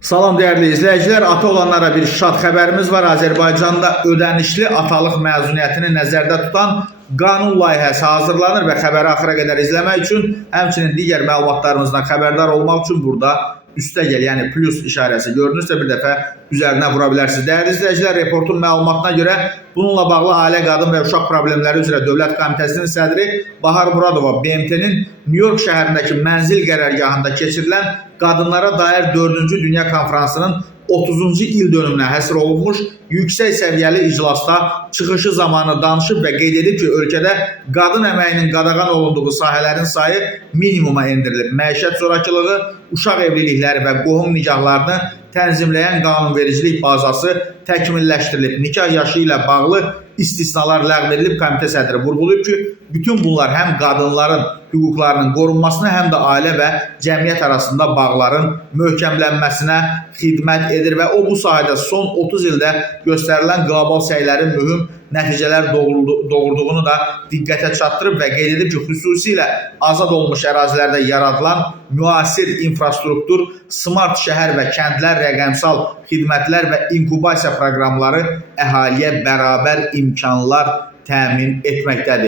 Salam değerli izleyiciler, ata olanlara bir şad xəbərimiz var. Azərbaycanda ödənişli atalıq məzuniyyətini nəzərdə tutan qanun layihəsi hazırlanır və xəbəri axıra qədər izləmək üçün, həmçinin digər məlumatlarımızdan xəbərdar olmaq üçün burada üstə gəl, yəni plus işarəsi görünürsə bir dəfə üzərinə vura bilərsiniz. Dəyərli izləyicilər, reportun məlumatına görə bununla bağlı Ailə, Qadın və Uşaq Problemləri üzrə Dövlət Komitəsinin sədri Bahar Muradova BMT-nin New York şəhərindəki mənzil qərargahında keçirilən Qadınlara dair 4-cü Dünya Konferansının 30-cu il dönümünə həsr olunmuş yüksək səviyyəli iclasda çıxışı zamanı danışıb və qeyd edib ki, ölkədə qadın əməyinin qadağan olunduğu sahələrin sayı minimuma endirilib. Məişət zorakılığı, uşaq evlilikləri və qohum nikahlarını tənzimləyən qanunvericilik bazası təkmilləşdirilib. Nikah yaşı ilə bağlı istisnalar ləğv edilib. Komitə sədri vurğulayıb ki, bütün bunlar həm qadınların hüquqlarının qorunmasına, həm də ailə və cəmiyyət arasında bağların möhkəmlənməsinə xidmət edir və o bu sahədə son 30 ildə göstərilən qlobal səylərin mühüm nəticələr doğurduğunu da diqqətə çatdırıb və qeyd edib ki, xüsusilə azad olmuş ərazilərdə yaradılan müasir infrastruktur, smart şəhər və kəndlər, rəqəmsal xidmətlər və inkubasiya proqramları əhaliyə bərabər imkanlar təmin etməkdədir.